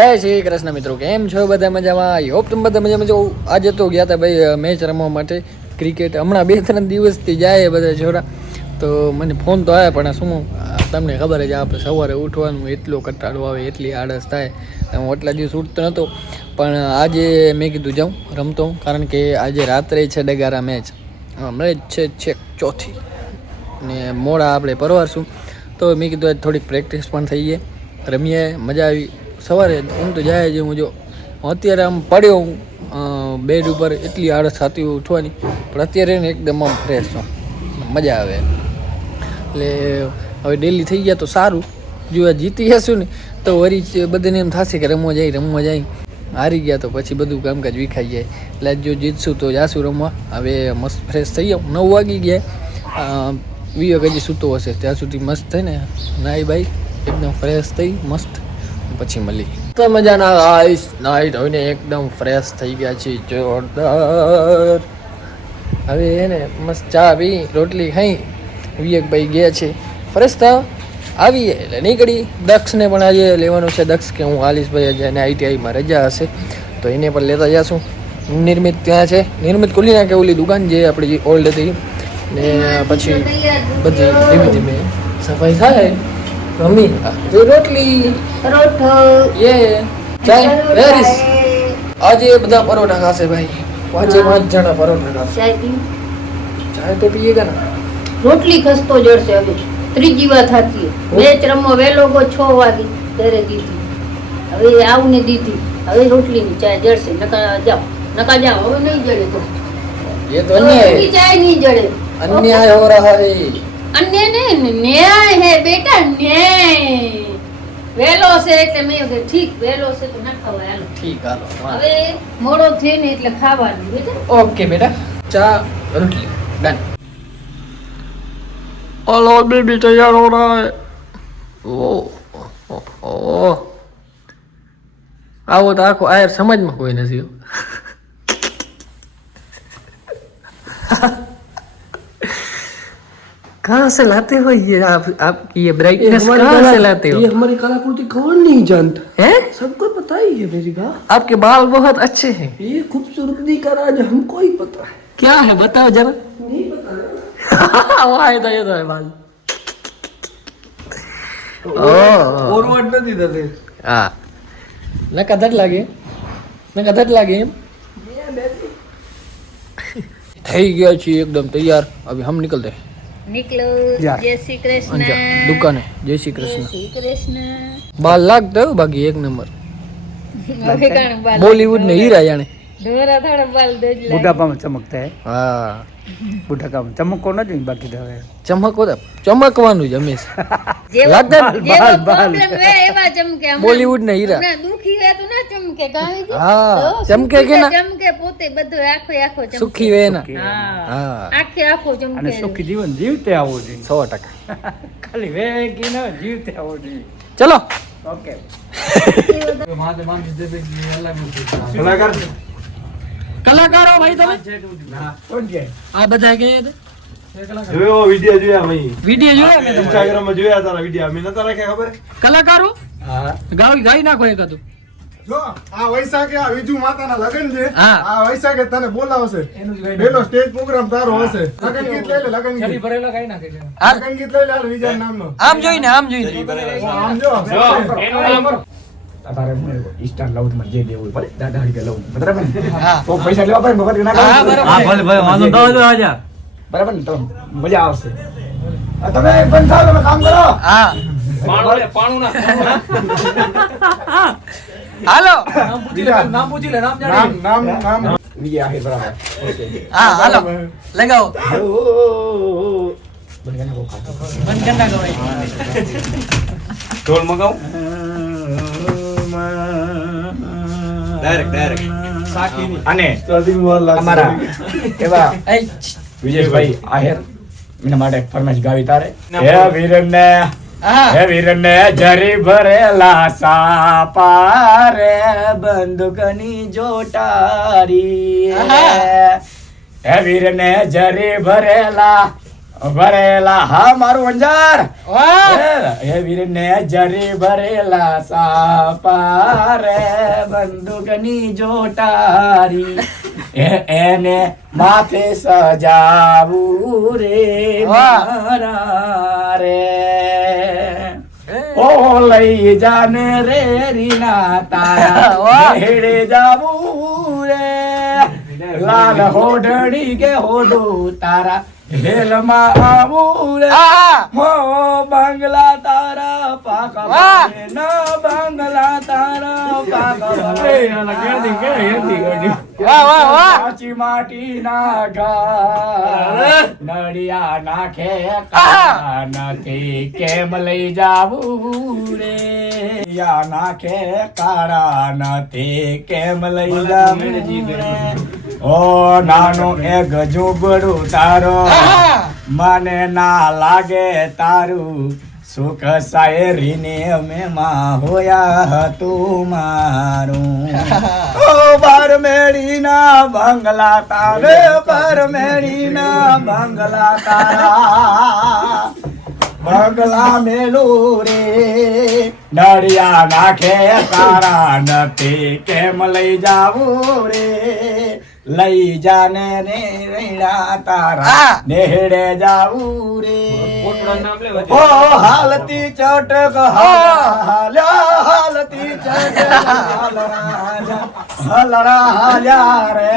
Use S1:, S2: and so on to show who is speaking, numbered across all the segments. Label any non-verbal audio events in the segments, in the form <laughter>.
S1: જય શ્રી કૃષ્ણ મિત્રો, કેમ છો બધા મજામાં? આઈ હોપ તમે બધા મજામાં છો. આજે તો ગયા હતા ભાઈ મેચ રમવા માટે. ક્રિકેટ હમણાં બે ત્રણ દિવસથી જાય બધા છોરા તો મને ફોન તો આવ્યા પણ શું તમને ખબર જ આપણે સવારે ઉઠવાનું એટલો કંટાળો આવે, એટલી આળસ થાય. હું એટલા દિવસ ઉઠતો નહોતો પણ આજે મેં કીધું જાઉં રમતો. કારણ કે આજે રાત્રે છે ડગારા મેચ મેચ છે છેક ચોથી. ને મોડા આપણે પરવારશું. તો મેં કીધું થોડીક પ્રેક્ટિસ પણ થઈ ગઈ. રમીએ, મજા આવી. સવારે હું તો જાય જ હું જો. અત્યારે આમ પડ્યો હું બેડ ઉપર એટલી આળસ થતી હોય ઉઠવાની, પણ અત્યારે ને એકદમ આમ ફ્રેશ મજા આવે. એટલે હવે ડેલી થઈ ગયા તો સારું. જો આ જીતી જશું ને, તો વરી બધાને એમ થશે કે રમવા જાય રમવા જાય. હારી ગયા તો પછી બધું કામકાજ વિખાઈ જાય. એટલે જો જીતશું તો જાશું રમવા. હવે મસ્ત ફ્રેશ થઈ જાઉં નવ વાગી ગયા. વિવેક હજી સૂતો હશે. ત્યાં સુધી મસ્ત થઈને નાઈ બાઈ, એકદમ ફ્રેશ થઈ, મસ્ત. પછી મળી. તો મજાના આઈસ નાઈટ હોઈને એકદમ ફ્રેશ થઈ ગયા છે જોરદાર. હવે એને મસ્ત ચા પી, રોટલી ખાઈ, વિવેકભાઈ ગયા છે. ફ્રેશ થા, આવીએ એટલે નીકળી. દક્ષને પણ આજે લેવાનું છે દક્ષ કે હું આલિશભાઈ આજે એને આઈટીઆઈમાં રજા હશે. તો એને પણ લેતા જશું. નિર્મિત ત્યાં છે. નિર્મિત કુલીના નાખે ઓલી દુકાન જે આપણી ઓલ્ડ હતી. ને પછી બધી ધીમે ધીમે સફાઈ થાય. મમ્મી રોટલી?
S2: રોટો
S1: યે ચાય વેરીસ આજે બધા પરોઠા ખાશે ભાઈ. પાંચે પાંચ જણા પરોઠા ખાશે.
S2: ચાય પી.
S1: ચાય તો પીએગા ના?
S2: રોટલી ખસતો જડશે હવે. ત્રીજી વાર થાતી મેચ રમો વેલો ગો છ વાગી ત્યારે દીધી. હવે આવ ને દીધી. હવે રોટલીની ચાય જડશે. નકા જાવ નકા જાઓ. હવે નહીં જડે તો.
S1: એ
S2: તો
S1: અન્યાય.
S2: ચાય નહીં જડે.
S1: અન્યાય હો રહા હે.
S2: અન્ય ન્યાય હે બેટા ન્યાય. વેલો છે એટલે મેં કે ઠીક વેલો છે તો ના ખવાય
S1: ઠીક હાલો
S2: હવે મોડો થઈ ને એટલે ખાવાનું બેટા.
S1: ઓકે બેટા. ચા રોટલી ડન. હલો બેબી તૈયાર હો રહા હે. ઓ આવો તો આખો આયર સમજમાં કોઈ નથી कहाँ से लाते हो ये आप आपकी ये ब्राइटनेस
S3: हमारी
S1: कहाँ
S3: कला-
S1: से लाते हो
S3: ये हमारी कलाकृति कौन नहीं जानता
S1: हैं
S3: सबको पता ही है मेरी बात
S1: आपके बाल बहुत अच्छे हैं
S3: ये खूबसूरती का राज हमको ही पता है
S1: क्या है बताओ जरा
S3: नहीं पता
S1: वाह ये <laughs> तो ये तो है बाल ઓહ.
S3: ફોરવર્ડ નથી થતી
S1: હા ને કદાચ લાગે ને કદાચ લાગે એમ થઈ ગયા છીએ એકદમ તૈયાર હવે હમ નીકળતે
S2: નીકળો. જય શ્રી કૃષ્ણ.
S1: દુકાને. જય શ્રી કૃષ્ણ.
S2: શ્રી કૃષ્ણ.
S1: બાલ લાગતા હો બાકી એક નંબર.
S2: હવે કાણ બાલ
S1: બોલીવુડ ને હીરા જાણે.
S2: ઢોરા થોડા બાલ દજ
S3: બુઢાપામાં ચમકતા હા? બુઢાકામાં ચમકો નથી બાકી તો હવે.
S1: ચમકો તો ચમકવાનું જ હંમેશા. ને?
S2: હમણાં-
S1: બોલીવુડ ને હીરા.
S2: દુખી હોય તો ના ચમકે?
S1: હા, ચમકે કે ના?
S2: ચમકે બધું આખો આખો
S1: સુખી વે ને
S2: હા. આખે આખો
S3: અને સુખી જીવન જીવતે આવો જોઈએ.
S1: સો ટકા. <laughs>
S3: ખાલી વેગી ન જીવતે આવો જોઈએ.
S1: ચલો.
S3: ઓકે. <laughs>
S1: કલાકારો ભાઈ તમે? આ બધા કે
S4: જોયો વિડિયો જોયા ભાઈ
S1: વિડિયો જોયા મેં
S4: ઇન્સ્ટાગ્રામમાં જોયા તારા વિડિયો. મેં નતા રાખ્યા ખબર?
S1: કલાકારો?
S3: હા.
S1: ગાવી ગાઈ નાખો એક હતું.
S5: જો આ વૈશાખે આ વિજુ માતાના લગન છે. આ વૈશાખે તને બોલાવશે.
S3: એનું
S5: પેલો સ્ટેજ પ્રોગ્રામ તારો હશે. લગન ગીત લઈ લે લગન ગીત.
S3: ભરેલા કઈ નાખે છે.
S1: આ-
S5: લગન ગીત લઈ લે વિજય નામનો.
S1: આમ જોઈને આમ જોઈને.
S5: આમ જો
S3: તારે ઇન્સ્ટા લાઉડમાં જે દેવું પડે દાદા હરી લાઉડ બરાબર તો પૈસા લેવા પડે મગજ ના
S1: હા, બરાબર.
S3: બરાબર ને તો મજા આવશે. તમે બંધ થાવ તમે કામ કરો.
S1: હા. <laughs> હાલો.
S5: નામ નામ નામ
S3: વિજય આહિર બરાબર. ઓકે.
S1: હા હાલો. લગાવો.
S4: ઢોલ મગાવ ડાયરેક્ટ ડાયરેક્ટ સાકીની
S3: અને અમારા એવા વિજયભાઈ આહિર એના માટે ફરમાઈશ ગાવી તારે. હે વીરને
S1: હે
S3: વીરને જરી ભરેલા સાપા. રે બંદૂકની જોટારી. હે વીરને જરી ભરેલા ભરેલા. હા મારું અંજાર. હે વીરને જરી ભરેલા સાપા રે બંદૂકની જોટારી. એને માથે સજાવું રે મારા રે. ઓ લઈ જાને રે રીના તારા. <laughs> હેડે જાવું રે. લાલ હોડડી કે હોડો તારા. હેલમાં આવું રે. હો બંગલા તારા પાકા ન બંગલા તારા પાકા.
S1: વાહ વાહ વાહ.
S3: કાચી માટીના ઘર નડિયા નાખે. નથી કેમ લઈ જાવું રે? નડિયા નાખે કાળા નથી કેમ લઈ જાવું ઓ નાનો એક ઝૂંપડું તારો મને ના લાગે તારું સુખ શાયરીને અમે માં હોયા હતું મારું. <laughs> ઓ બાર મેળીના બંગલા તારે બાર મેળીના બંગલા તારા. બંગલા મેલું રે નડિયા નાખે તારા નથી કેમ લઈ જાવું રે? લઈ જાને ને રૈણા તારા. નેહડે જાવું રે. ઓ હાલતી ચટક હાલ્યા હાલતી ચટક હાલરા હાલ્યા રે.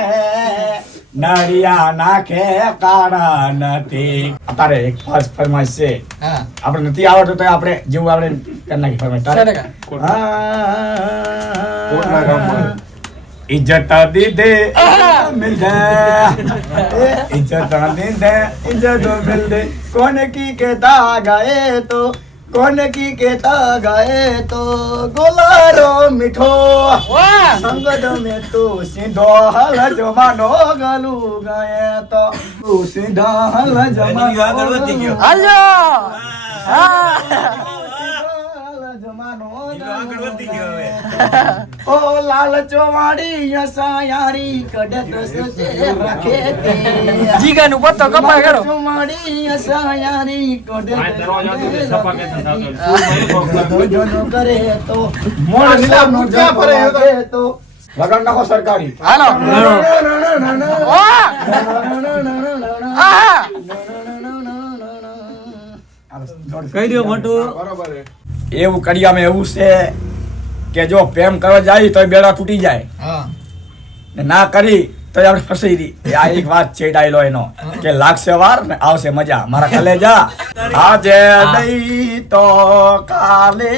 S3: નડિયા નાખે કાળા નથી. તારે એક ખાસ ફરમાઈશ છે. આપણે નથી આવડતું તો આપણે જેવું આપણે કરી નાખી ફરમાઈશ. તારે? ઇજ્જતા દીધે મિલ દે ઇજ્જતા દીધે ઇજ્જત મિલ દે કોન કી કહેતા ગાએ તો કોન કી કહેતા ગાએ તો ગોલારો મીઠો સંગત મે તો સીધો હલ જમાનો ગલુ ગાએ તો તું સીધા હલ જમાનો
S1: હલો હા
S3: ઓ લાલચો ચોવાડી યસાયારી કડત સજે રાખે તે
S1: જીગાનું પત્તો કપા કરો
S3: ચોવાડી યસાયારી કડત કરે તો મોણ
S5: ક્યાં ફરે એ તો?
S3: લગન નાખો સરકારી
S1: હાલો ઓ આહા
S3: કહી દો મોટું
S5: બરાબર છે.
S3: એવું કડિયામાં એવું છે કે જો પ્રેમ કરવા જાય તો બેડા તૂટી જાય.
S1: હા.
S3: ને ના કરી તો આપણે ફસાઈ રહી. આ એક વાત છે ડાયલો એનો કે લાગશે વાર ને આવશે મજા. મારા કલેજા આજે નહીં તો કાલે.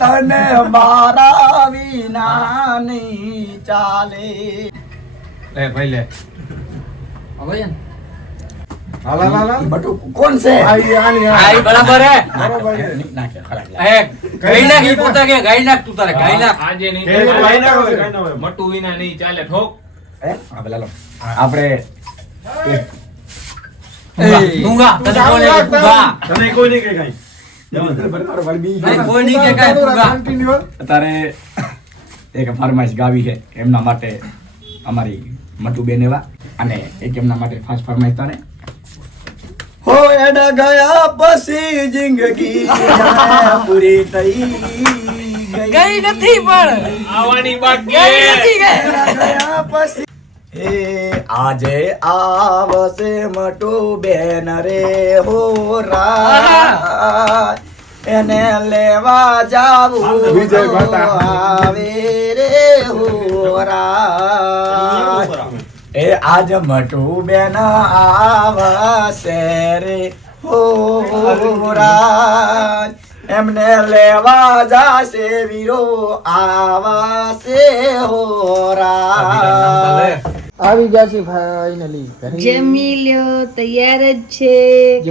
S3: તને મારા વિના નહીં ચાલે.
S4: લે ભાઈ લે.
S1: હવે છે ને?
S5: હાલ, હાલ, હાલ, હાલ.
S3: ઈ બટુક કોણ છે?
S5: આઈ, આની,
S6: આ
S5: આની.
S6: ઈ બરાબર હે.
S5: બરોબર છે.
S3: નાખે ખરાબ લાગે.
S6: એ ગાઈ નાખ ઈ પોતે કે ગાઈ નાખ તું તારે ગાઈ નાખ.
S7: આજે નહીં
S4: કે ભાઈ ના હોય, કાંઈ ના હોય.
S7: મટુ વિના નહીં ચાલે ઠોક.
S3: હે? હા, પેલા લો. આપણે
S6: ઊંઘા તને કોને કે
S4: તને કોઈ નહીં કે કાંઈ. જવા દે.
S6: તને કોઈ નહીં કે કાંઈ ઊંઘા
S3: એક ફરમાઈશ ગાવી છે એમના માટે અમારી મટુ બેન એવા. અને એક એમના માટે ફાસ્ટ ફરમાઈશ તારે. હો એડા ગયા પછી જિંદગી પૂરી થઈ
S1: ગઈ. નથી પણ.
S7: આવવાની બાકી
S1: ગઈ નથી
S3: ગયા પછી. એ આજે આવશે મટુ બેન રે હો રા એને લેવા જાવું. આવે રે હો રા એ આજ મટુ બેન આવશે રે. હો રાજ. એમને લેવા જાશે વીરો આવશે હો રાજ.
S1: આવી ગયા છે ફાઇનલી
S2: જમી લ્યો તૈયાર જ છે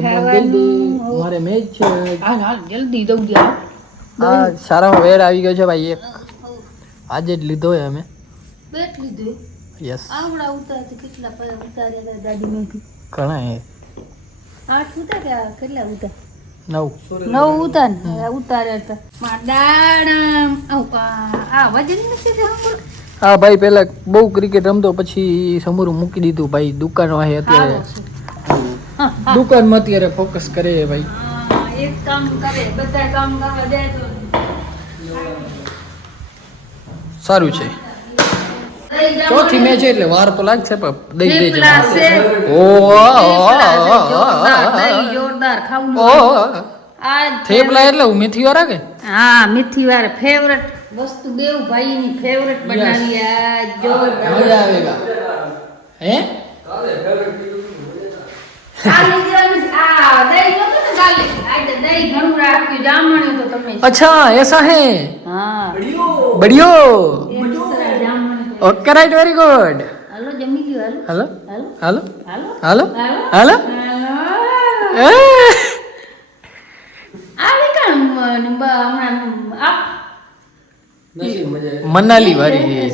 S2: ખાવાનું.
S1: મારે મેજ છે.
S2: હાલ હાલ જલ્દી દઉં દે
S1: આ સારામાં વેર આવી ગયો છે ભાઈ એક. આજે જ લીધો હોય અમે.
S2: બેટ લીધું.
S1: યસ
S2: આવડા ઉતાર કેટલા ઉતાર્યા દાદી મેં
S1: ઘણા હે
S2: આઠ ઉતાર્યા કેટલા ઉતાર
S1: નવ.
S2: નવ ઉતાર ને ઉતાર્યા હતા મારા આ આ વજન નથી
S1: હા ભાઈ પેલા બહુ ક્રિકેટ રમતો પછી સમૂરું મૂકી દીધું ભાઈ. દુકાન વાહે અત્યારે દુકાનમાં અત્યારે ફોકસ કરે ભાઈ.
S2: એક કામ કરે બધા કામ કરવા દે તો
S1: સારું છે. ચોથી મેચ છે એટલે વાર તો લાગશે પણ દઈ દેજે
S2: થેપલા છે.
S1: ઓ
S2: થેપલા છે, જોરદાર, દહીં જોરદાર ખાવું
S1: ઓ
S2: આ
S1: થેપલા એટલે હું મેથી વાળા કે
S2: હા મીઠી વાર ફેવરેટ વસ્તુ દેવ ભાઈ ની ફેવરેટ બનાવી આ જોરદાર
S1: મજા આવેગા હે
S2: કાલે દિવસ આ દહીં નહોતું ને કાલે આજે દહીં ઘણું રાખ્યું જામણ્યું તો તમે
S1: अच्छा ऐसा है
S2: હા
S1: बढ़ियो
S2: extra
S1: okay right very good
S2: hello જમી ગયું હાલો હાલો હાલો હાલો હાલો હાલો
S1: મનાલી વાળી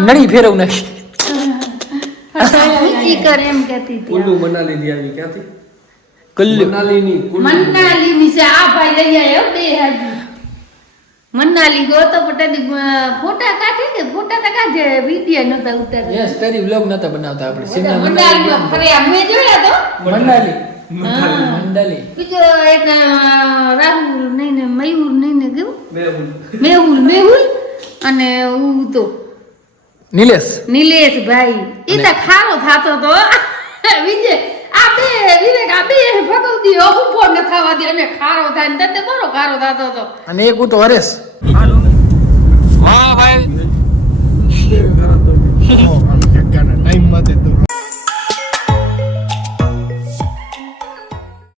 S1: નડી ફેરવ
S2: નાખી કરે એમ કેતી
S4: કુલ્લુ મનાલી લઈ આવી ક્યાંથી
S1: કુલ્લુ
S4: મનાલી ની
S2: મનાલી ની છે આ ભાઈ લઈ આવ્યો બે હાજી મનાલી ગયો તો પોતાની ફોટા કાઢે કે? ફોટા તો કાઢે વિડિયા નતા ઉતારતા.
S1: યસ તારી વ્લોગ નતા બનાવતા આપણે સિમલા મનાલી
S2: હવે અમે જોયા તો? મનાલી
S1: મંડાલી.
S2: બીજો એક રાહુલ નહીં ને મયુર નહીં ને ગયું?
S4: મેહુલ.
S2: મેહુલ અને હું તો.
S1: નિલેશ.
S2: નિલેશ ભાઈ એ તો ખારો ખાતો તો. વિજય આ બે વિવેક, આ બે ભગવતી ઊભો ન થવા દે. અમે ખારો થાય ને તે બરો ખારો થાતો હતો
S1: અને એક હું હરેશ.